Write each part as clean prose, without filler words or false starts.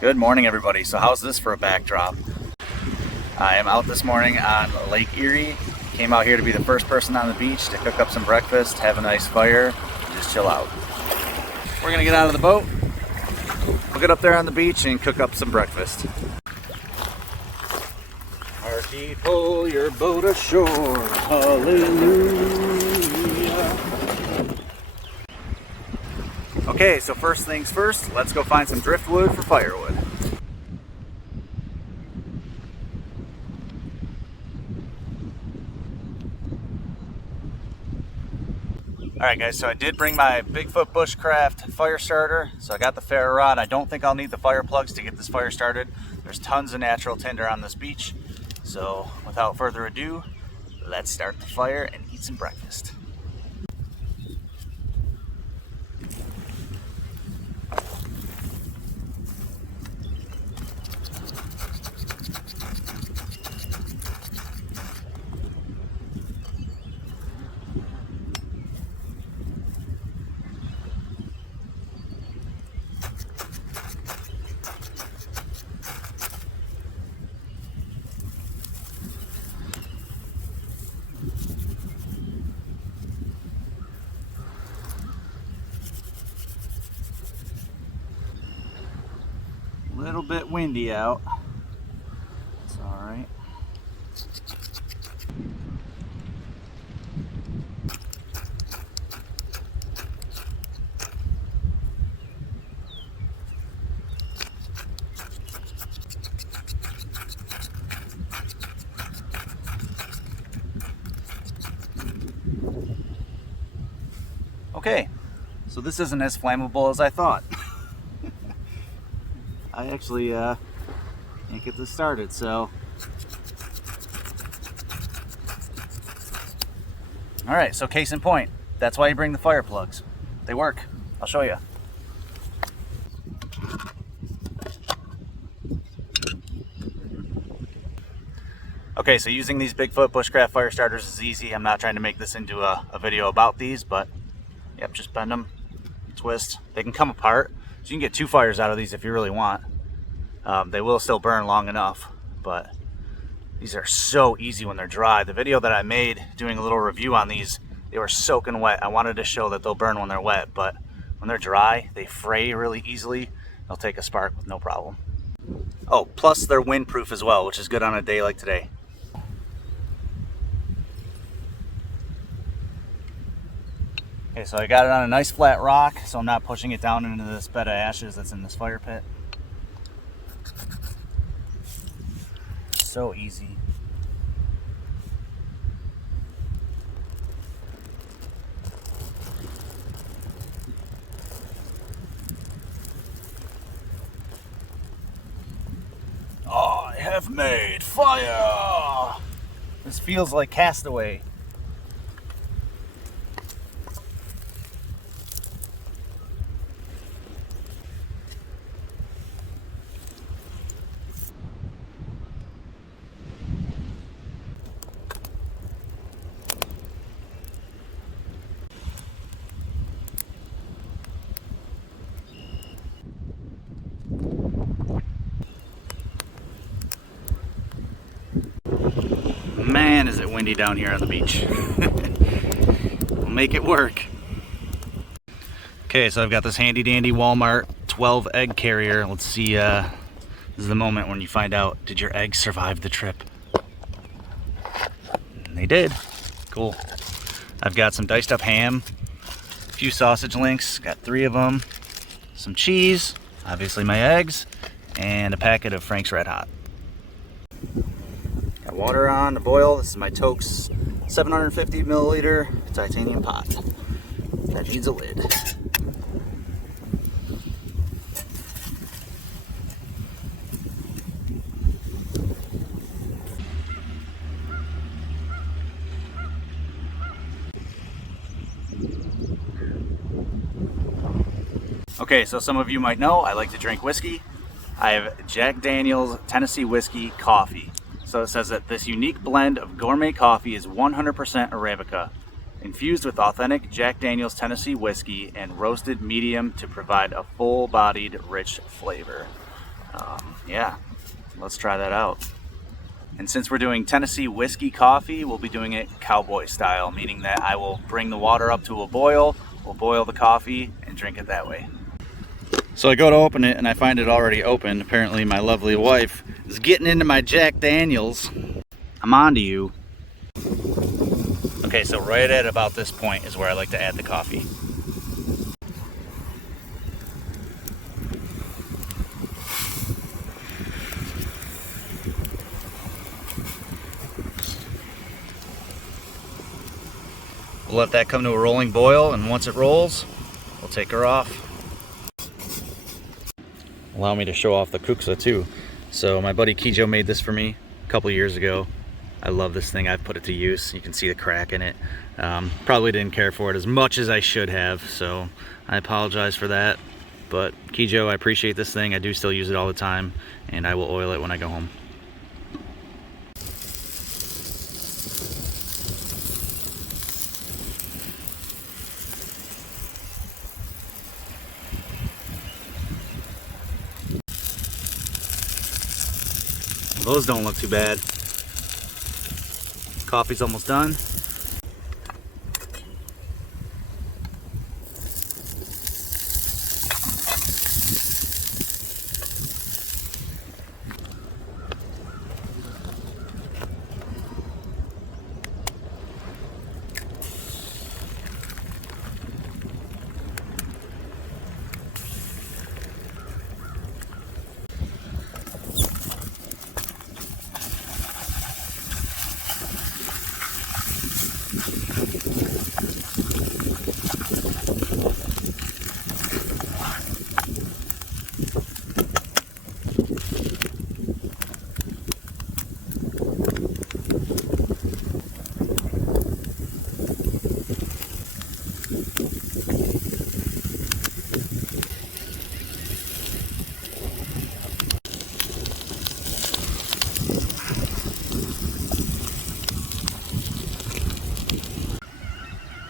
Good morning, everybody. So how's this for a backdrop? I am out this morning on Lake Erie. Came out here to be the first person on the beach to cook up some breakfast, have a nice fire, and just chill out. We're gonna get out of the boat. We'll get up there on the beach and cook up some breakfast. Archie, pull your boat ashore. Hallelujah. Okay, so first things first, let's go find some driftwood for firewood. Alright guys, so I did bring my Bigfoot Bushcraft fire starter. So I got the ferro rod. I don't think I'll need the fire plugs to get this fire started. There's tons of natural tinder on this beach. So without further ado, let's start the fire and eat some breakfast. A little bit windy out. It's all right. Okay, so this isn't as flammable as I thought. I actually can't get this started, so. All right, so case in point, that's why you bring the fire plugs. They work. I'll show you. Okay, so using these Bigfoot Bushcraft fire starters is easy. I'm not trying to make this into a video about these, but yep, just bend them, twist. They can come apart, so you can get 2 fires out of these if you really want. They will still burn long enough, but these are so easy when they're dry. The video that I made doing a little review on these, they were soaking wet. I wanted to show that they'll burn when they're wet, but when they're dry, they fray really easily. They'll take a spark with no problem. Oh, plus they're windproof as well, which is good on a day like today. Okay, so I got it on a nice flat rock, so I'm not pushing it down into this bed of ashes that's in this fire pit. So easy. I have made fire! This feels like Castaway. Man, is it windy down here on the beach. We'll make it work. Okay, so I've got this handy dandy Walmart 12 egg carrier. Let's see, this is the moment when you find out, did your eggs survive the trip? And they did. Cool. I've got some diced up ham, a few sausage links, got 3 of them, some cheese, obviously my eggs, and a packet of Frank's Red Hot. Got water on to boil. This is my Toke's 750 milliliter titanium pot. That needs a lid. Okay, so some of you might know I like to drink whiskey. I have Jack Daniel's Tennessee Whiskey Coffee. So it says that this unique blend of gourmet coffee is 100% Arabica, infused with authentic Jack Daniel's Tennessee whiskey and roasted medium to provide a full-bodied, rich flavor. Yeah, let's try that out. And since we're doing Tennessee whiskey coffee, we'll be doing it cowboy style, meaning that I will bring the water up to a boil, we'll boil the coffee, and drink it that way. So I go to open it and I find it already open. Apparently my lovely wife is getting into my Jack Daniels. I'm on to you. Okay, so right at about this point is where I like to add the coffee. We'll let that come to a rolling boil, and once it rolls, we'll take her off. Allow me to show off the kuksa too. So my buddy Kijo made this for me a couple years ago. I love this thing. I've put it to use. You can see the crack in it. Probably didn't care for it as much as I should have, so I apologize for that. But Kijo, I appreciate this thing. I do still use it all the time, and I will oil it when I go home. Those don't look too bad. Coffee's almost done.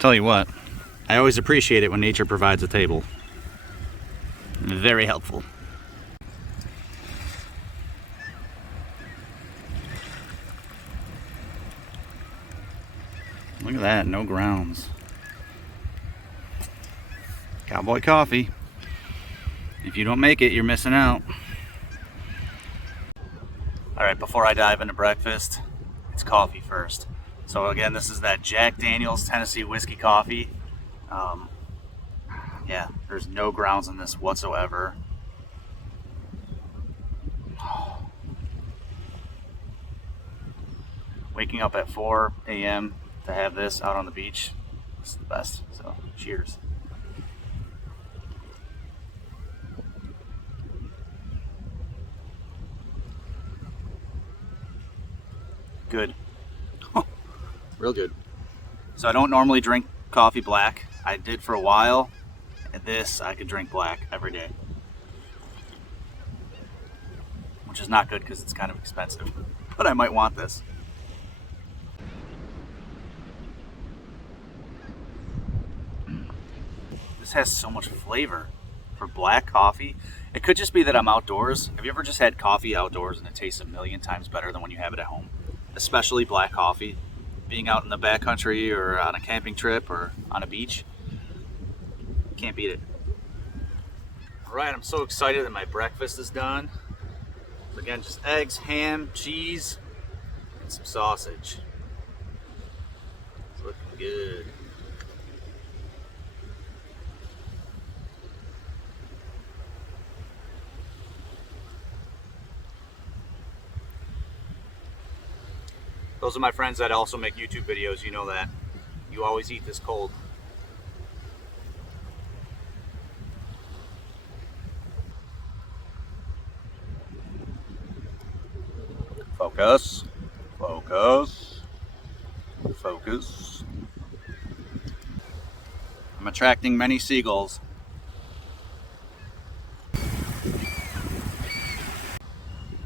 Tell you what, I always appreciate it when nature provides a table. Very helpful. Look at that, no grounds. Cowboy coffee. If you don't make it, you're missing out. All right, before I dive into breakfast, it's coffee first. So again, this is that Jack Daniels Tennessee whiskey coffee. Yeah, there's no grounds in this whatsoever. Waking up at 4 a.m. to have this out on the beach, it's the best. So cheers. Good. Real good. So I don't normally drink coffee black. I did for a while. And this, I could drink black every day. Which is not good because it's kind of expensive. But I might want this. This has so much flavor for black coffee. It could just be that I'm outdoors. Have you ever just had coffee outdoors and it tastes a million times better than when you have it at home? Especially black coffee. Being out in the backcountry or on a camping trip or on a beach, can't beat it. All right, I'm so excited that my breakfast is done. So again, just eggs, ham, cheese, and some sausage. It's looking good. Those are my friends that also make YouTube videos, you know that. You always eat this cold. Focus, focus, focus. I'm attracting many seagulls.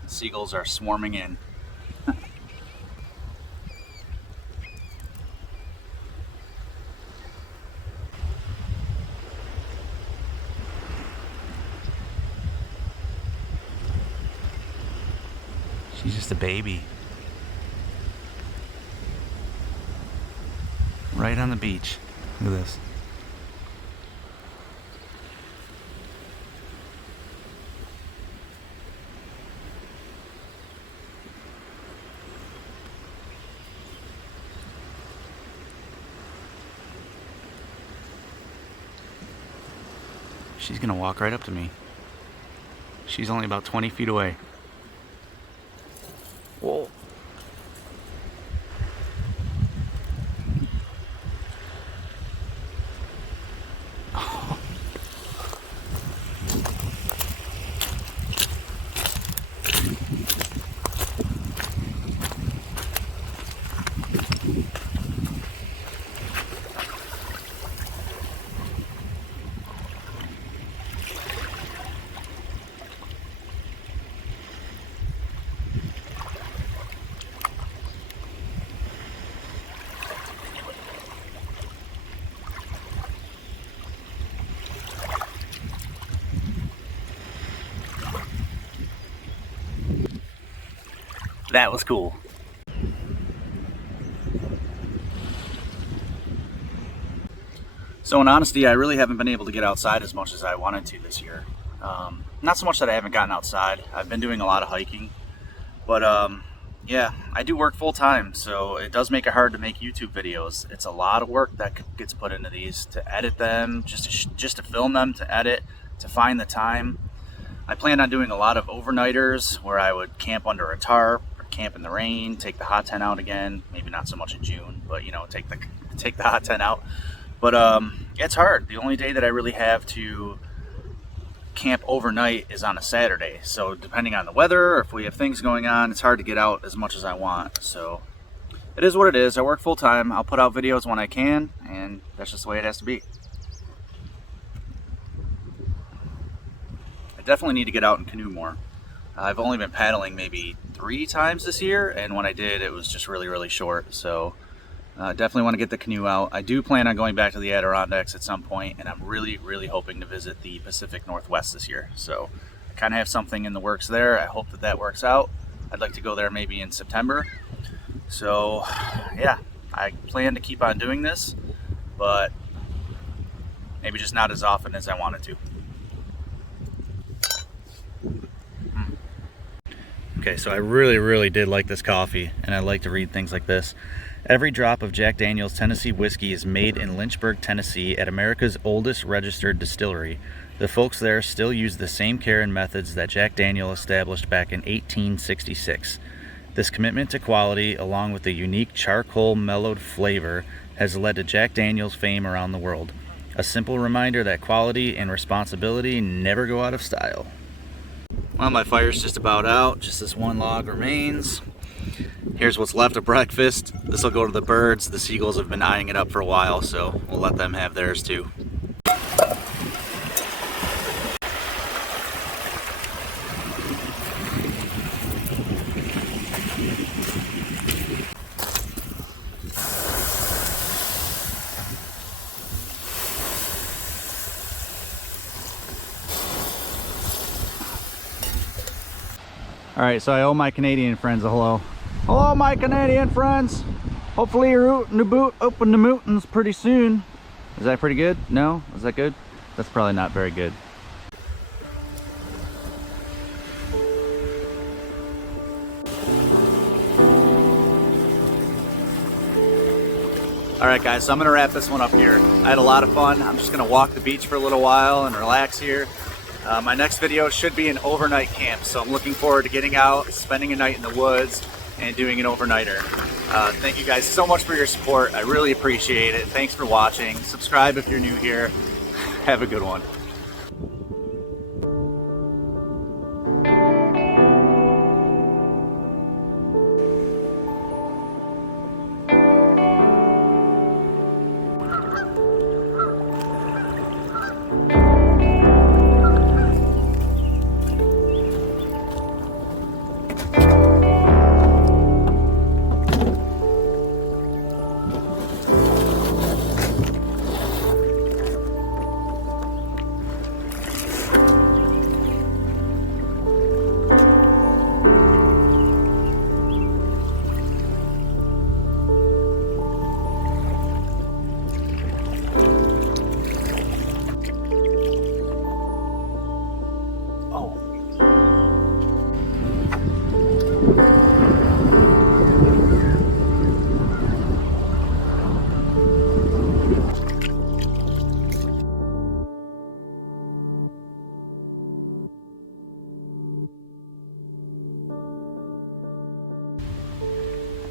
Seagulls are swarming in. She's just a baby. Right on the beach. Look at this. She's gonna walk right up to me. She's only about 20 feet away. Whoa. That was cool. So in honesty, I really haven't been able to get outside as much as I wanted to this year. Not so much that I haven't gotten outside. I've been doing a lot of hiking, but yeah, I do work full time, so it does make it hard to make YouTube videos. It's a lot of work that gets put into these, to edit them, just to film them, to edit, to find the time. I plan on doing a lot of overnighters where I would camp under a tarp, or camp in the rain, take the hot tent out again. Maybe not so much in June, but you know, take the hot tent out. But it's hard. The only day that I really have to camp overnight is on a Saturday. So depending on the weather, or if we have things going on, it's hard to get out as much as I want. So it is what it is. I work full time. I'll put out videos when I can, and that's just the way it has to be. Definitely need to get out and canoe more. I've only been paddling maybe 3 times this year, and when I did, it was just really short. So definitely want to get the canoe out. I do plan on going back to the Adirondacks at some point, and I'm really hoping to visit the Pacific Northwest this year. So I kind of have something in the works there. I hope that works out. I'd like to go there maybe in September. So yeah, I plan to keep on doing this, but maybe just not as often as I wanted to. Okay, so I really did like this coffee, and I like to read things like this. Every drop of Jack Daniel's Tennessee whiskey is made in Lynchburg, Tennessee at America's oldest registered distillery. The folks there still use the same care and methods that Jack Daniel established back in 1866. This commitment to quality, along with the unique charcoal mellowed flavor, has led to Jack Daniel's fame around the world. A simple reminder that quality and responsibility never go out of style. Well, my fire's just about out. Just this one log remains. Here's what's left of breakfast. This will go to the birds. The seagulls have been eyeing it up for a while, so we'll let them have theirs too. All right, so I owe my Canadian friends a hello. Hello, my Canadian friends. Hopefully you're rooting to boot open the mountains pretty soon. Is that pretty good? No? Is that good? That's probably not very good. All right, guys, so I'm gonna wrap this one up here. I had a lot of fun. I'm just gonna walk the beach for a little while and relax here. My next video should be an overnight camp, so I'm looking forward to getting out, spending a night in the woods, and doing an overnighter. Thank you guys so much for your support. I really appreciate it. Thanks for watching. Subscribe if you're new here. Have a good one.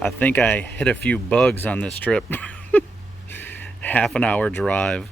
I think I hit a few bugs on this trip. Half an hour drive.